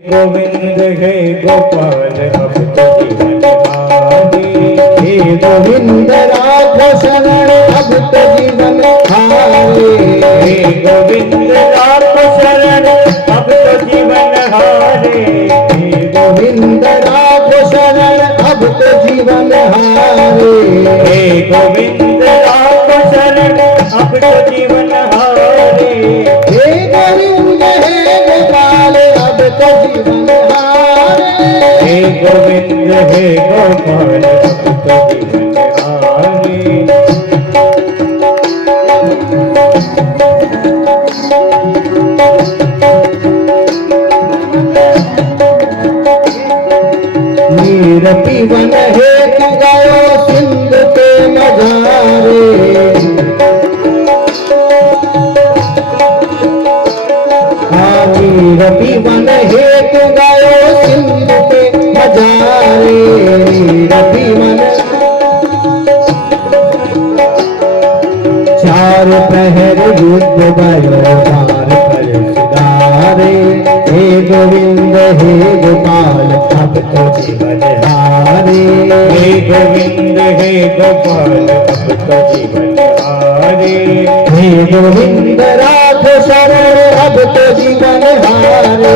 गोविंद हे गोपाल अब तो जीवन हारे। हे गोविंद राखो शरण अब तो जीवन हारे। हे गोविंद राखो शरण अब तो जीवन हारे। हे गोविंद राखो शरण अब तो जीवन हारे। हे गोविंद राखो शरण अब तो जीवन हारे। हे गोविंद हे गोपाल अब तो जीवन हारे। हे गोविंद हे गोपाल अब तो जीवन हारे। नीर पीवन हेतु गयो सिंध के नजारे। नीर पीवन हेतु गयो सिंध के नजारे। नीर पीवन चार प्रहर युद्ध भयो बार पर सुधारे। हे गोविंद हे गोपाल अब तो जीवन हारे। हे गोविंद हे गोपाल अब तो जीवन हारे। हे गोविंद राखो शरण अब तो जीवन हारे।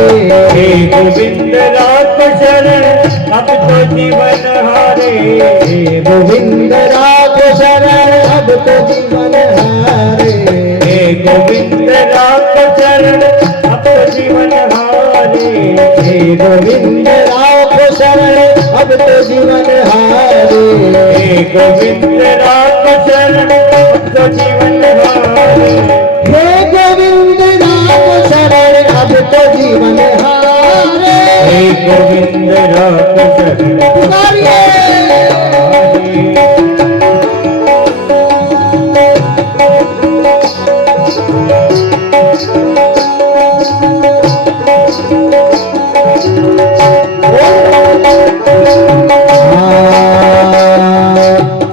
हे गोविंद राखो शरण अब तो जीवन हारे। हे गोविंद राखो शरण अब तो जीवन हारे। हे गोविंद राखो शरण अब तो जीवन हारे। हे गोविंद राखो शरण अब तो जीवन हारे। हे गोविंद राखो शरण अब तो जीवन हारे। हे गोविंद राखो शरण अब तो जीवन हारे। हे गोविंद राखो शरण पुकारिए।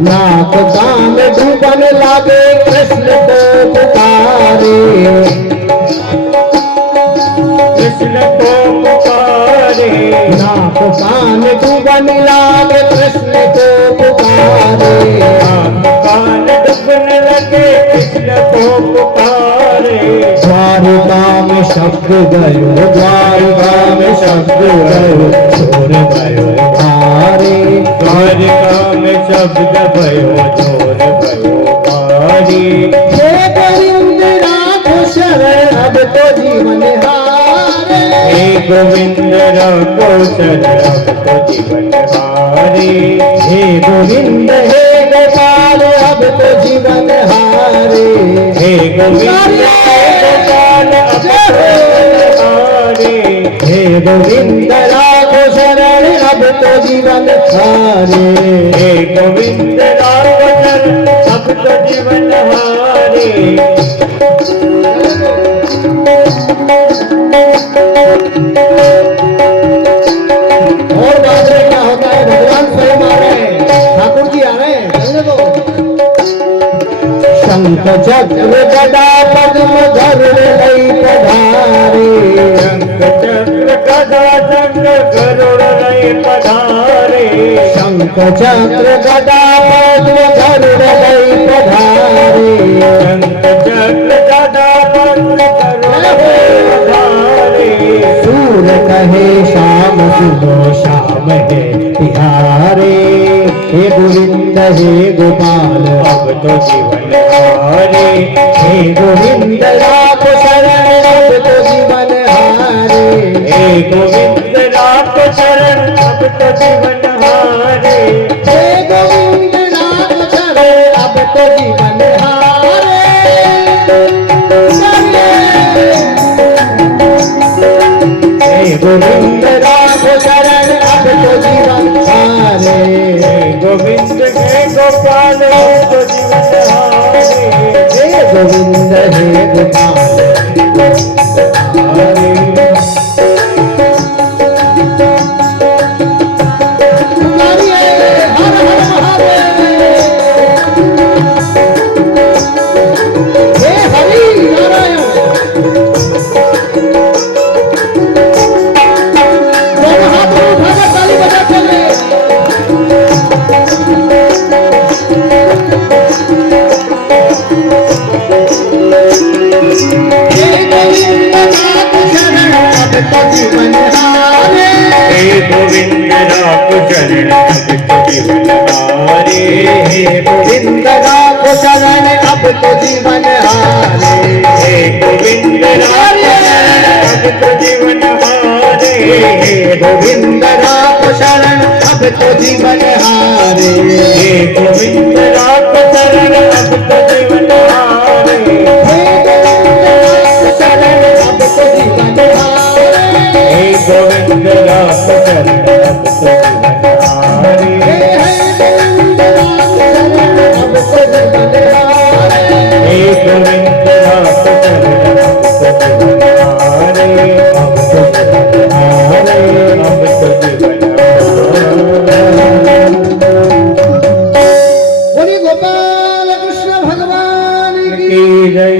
नाक कान डूबन लागे कृष्ण को पुकारे। कृष्ण को पुकारे। नाक कान डूबन लागे कृष्ण को पुकारे। नाक कान डूबने लगे कृष्ण को पुकारे। द्वारका में शब्द गयो द्वारका में शब्द गयो छोर गयो भारे। द्वारका में शब्द भयो चोर भयो भारी। हे गोविंद राखो शरण अब तो जीवन हारे। हे गोविंद राखो शरण अब तो जीवन हारे। हे गोविंद हे गोपाल अब तो जीवन हारे। हे गोविंद हे गोपाल अब तो जीवन हारे। हे गोविंद राखो शरण अब तो जीवन हारे। हे गोविंद राखो शरण अब तो जीवन हारे। और बाद में क्या होता है? भगवान स्वयं आ रहे हैं, ठाकुर जी आ रहे हैं, चलने दो। शंख चक्र गदा पद्म गरुड़ लई पधारे। शंख चक्र गदा चक्र गरुड़ लई पधारे। शंख चक्र गदा पद्म गरुड़ लई पधारे। शंख चक्र गदा पद्म गरुड़ लई पधारे। सूर कहे श्याम सुनो श्याम है तिहारे। हे गोविंद हे गोपाल अब तो जीवन हारे। हे गोविंद राखो शरण अब तो जीवन हारे। हे गोविंद राखो शरण अब तो जीवन हारे। हे गोविंद राखो शरण अब तो जीवन हारे। हे गोविंद राखो शरण अब तो जीवन हारे। हे गोविंद हे गोपाल अब तो जीवन हारे। हे गोविंद हे गोपाल हारे। हे हरि नारायण। जीवन हारे हे गोविंद राख शरण अब तो जीवन हारे हे गोविंद राख शरण अब तो जीवन हारे हे गोविंद राख शरण अब तो जीवन हारे हे गोविंद राख शरण अब तो जीवन हारे हे गोविंद राख शरण अब तो जीवन हारे हे गोविंद राख शरण अब तो जीवन हारे हे गोविंद राख शरण अब तो जीवन हारे अब तो जीवन हारे अब तो जीवन हारे बोलिए गोपाल कृष्ण भगवान की की जय।